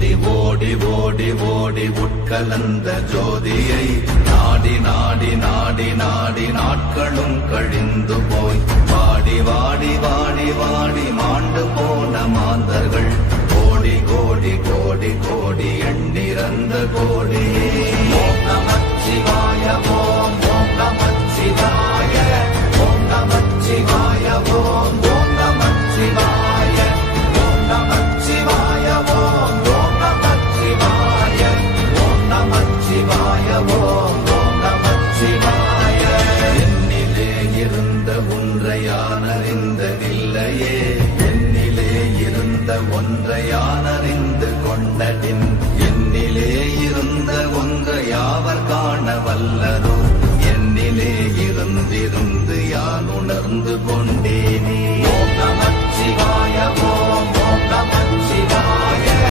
ஓடி ஓடி ஓடி ஓடி உட்கலந்த ஜோதியை நாடி நாடி நாடி நாடி நாட்களும் கழிந்து போய் வாடி வாடி வாடி வாடி மாண்டு போன மாந்தர்கள் கோடி கோடி கோடி கோடி எண்ணிறந்த கோடி. ஓம் நமச்சிவாய ஓம் ஓம் நமச்சிவாய ஓம் நமச்சிவாய ஓம் ஓம் நமச்சிவாய ஓம் நமச்சிவாய ஓம் ஓம் நமச்சிவாய ஓம் நமச்சிவாய ஓம் ஓம் நமச்சிவாய. என்னிலே இருந்த ஒன்றை யானறிந்ததில்லையே, என்னிலே இருந்த ஒன்றை யானறிந்து கொண்டடின், என்னிலே இருந்த ஒன்றை யாவர் காண வல்லதோ, என்னிலே இருந்திருந்து யான் உணர்ந்து கொண்டேனே.